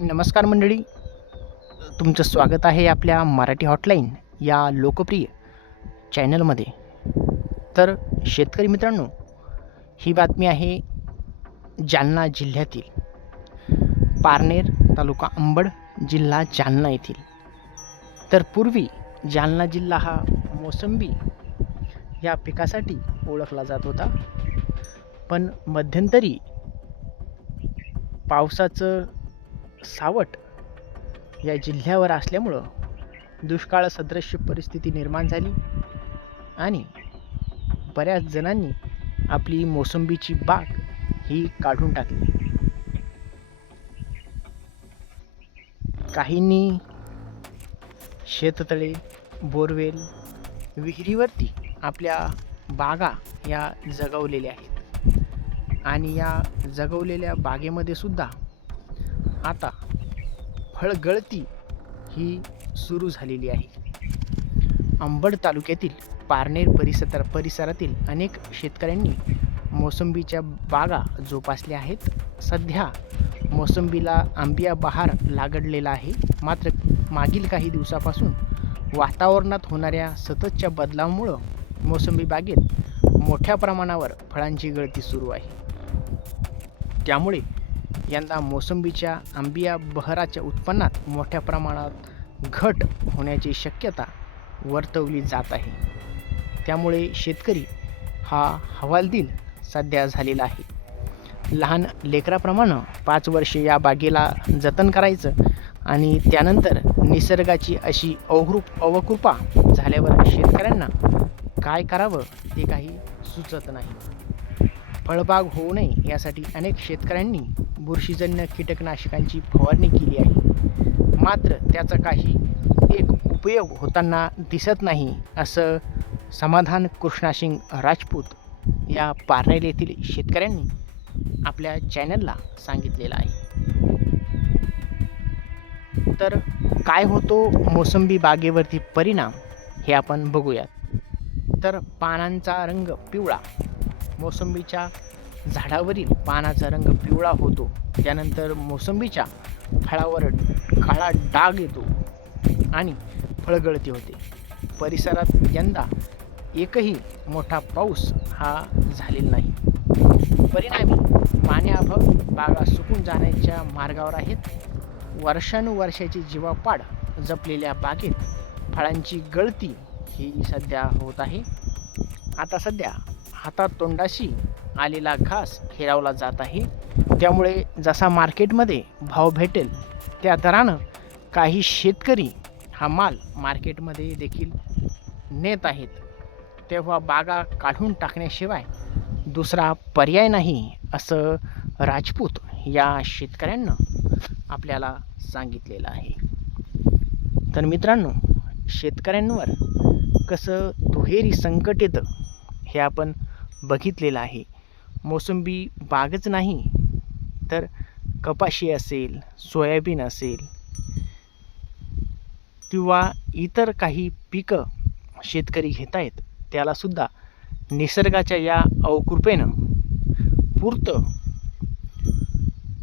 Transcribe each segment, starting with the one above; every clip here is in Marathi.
नमस्कार मंडळी. तुमचं स्वागत आहे आपल्या मराठी हॉटलाईन या लोकप्रिय चॅनलमध्ये. तर शेतकरी मित्रांनो ही बातमी आहे जालना जिल्ह्यातील. पारनेर तालुका अंबड जिल्हा जालना येथील. तर पूर्वी जालना जिल्हा हा मोसंबी या पिकासाठी ओळखला जात होता. पण मध्यंतरी पावसाचं सावट या जिल्ह्यावर असल्यामुळं दुष्काळ सदृश्य परिस्थिती निर्माण झाली आणि बऱ्याच जणांनी आपली मोसंबीची बाग ही काढून टाकली. काहींनी शेततळे बोरवेल विहिरीवरती आपल्या बागा या जगवलेल्या आहेत. आणि या जगवलेल्या बागेमध्ये सुद्धा आता फळगळती ही सुरू झालेली आहे. अंबड तालुक्यातील पारनेर परिसर परिसरातील अनेक शेतकऱ्यांनी मोसंबीच्या बागा जोपासल्या आहेत. सध्या मोसंबीला आंबिया बहार लागडलेला आहे. मात्र मागील काही दिवसापासून वातावरणात होणाऱ्या सततच्या बदलामुळं मोसंबी बागेत मोठ्या प्रमाणावर फळांची गळती सुरू आहे. त्यामुळे यंदा मोसंबीच्या आंबिया बहराच्या उत्पन्नात मोठ्या प्रमाणात घट होण्याची शक्यता वर्तवली जात आहे. त्यामुळे शेतकरी हा हवालदिल सध्या झालेला आहे. लहान लेकराप्रमाणे पाच वर्षे या बागेला जतन करायचं आणि त्यानंतर निसर्गाची अशी अवकृप अवकृपा झाल्यावर शेतकऱ्यांना काय करावं ते काही सुचत नाही. फळबाग होऊ नये यासाठी अनेक शेतकऱ्यांनी बुरशीजन्य कीटकनाशकांची फवारणी केली आहे. मात्र त्याचा काही एक उपयोग होताना दिसत नाही असं समाधान कृष्णासिंग राजपूत या पारनेर येथील शेतकऱ्यांनी आपल्या चॅनलला सांगितलेलं आहे. तर काय होतो मोसंबी बागेवरती परिणाम हे आपण बघूयात. तर पानांचा रंग पिवळा मोसंबीच्या झाडावरील पानाचा रंग पिवळा होतो. त्यानंतर मोसंबीच्या फळावर काळा डाग येतो आणि फळगळती होते. परिसरात यंदा एकही मोठा पाऊस हा झालेला नाही. परिणामी पाण्याअभाव बागा सुकून जाण्याच्या मार्गावर आहेत. वर्षानुवर्षाची जीवापाड जपलेल्या बागेत फळांची गळती ही सध्या होत आहे. आता सध्या हातात तोंडाशी आलेला घास हिरावला जात आहे. त्यामुळे जसा मार्केटमध्ये भाव भेटेल त्या दरानं काही शेतकरी हा माल मार्केटमध्ये देखील नेत आहेत. तेव्हा बागा काढून टाकण्याशिवाय दुसरा पर्याय नाही असं राजपूत या शेतकऱ्यांनं आपल्याला सांगितलेलं आहे. तर मित्रांनो शेतकऱ्यांवर कसं दुहेरी संकट येतं हे आपण बघितलेलं आहे. मोसंबी बागच नाही तर कपाशी असेल सोयाबीन असेल किंवा इतर काही पिकं शेतकरी घेत आहेत त्यालासुद्धा निसर्गाच्या या अवकृपेनं पुरतं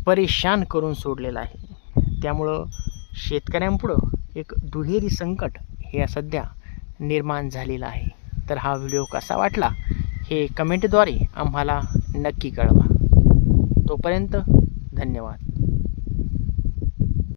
परेशान करून सोडलेलं आहे. त्यामुळं शेतकऱ्यांपुढं एक दुहेरी संकट हे सध्या निर्माण झालेलं आहे. तर हा व्हिडिओ कसा वाटला हे कमेंटद्वारे आम्हाला नक्की कळवा. तोपर्यंत धन्यवाद.